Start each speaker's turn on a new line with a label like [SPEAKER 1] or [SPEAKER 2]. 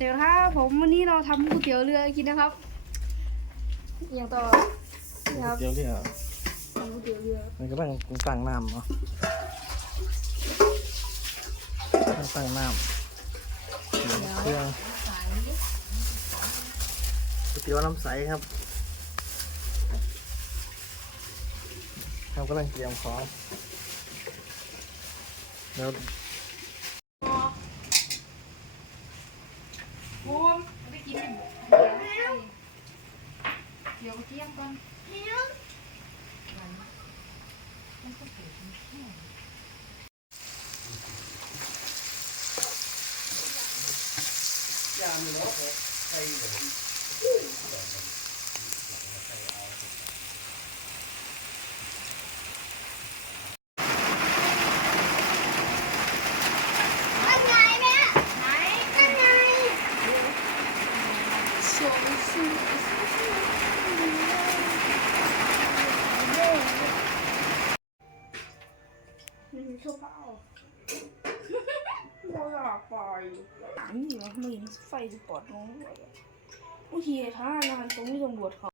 [SPEAKER 1] สวัสดีครับผมวันนี้เราทำก๋วยเตี๋ยวเรือกินนะครับ อย่างต่อนี่ครับ
[SPEAKER 2] เดี๋ยวเรียก
[SPEAKER 1] ทำก๋วยเตี๋ยวเรือ
[SPEAKER 2] มันก็ต้องตั้งน้ำเนาะต้องตั้งน้ำเครื่องก๋วยเตี๋ยวน้ำใสครับเรากำลังเตรียมของแล้ว
[SPEAKER 1] ไปกินเดี๋ยวเที่ยงก่อน
[SPEAKER 3] นั่
[SPEAKER 1] โซ่ซูนี่คือชั่วเปล่าเราอยากไปอันนี้มันไม่เห็นไฟสปอร์ตน้องเลยโอเคถ้างานตรงนี้ตำรวจเขา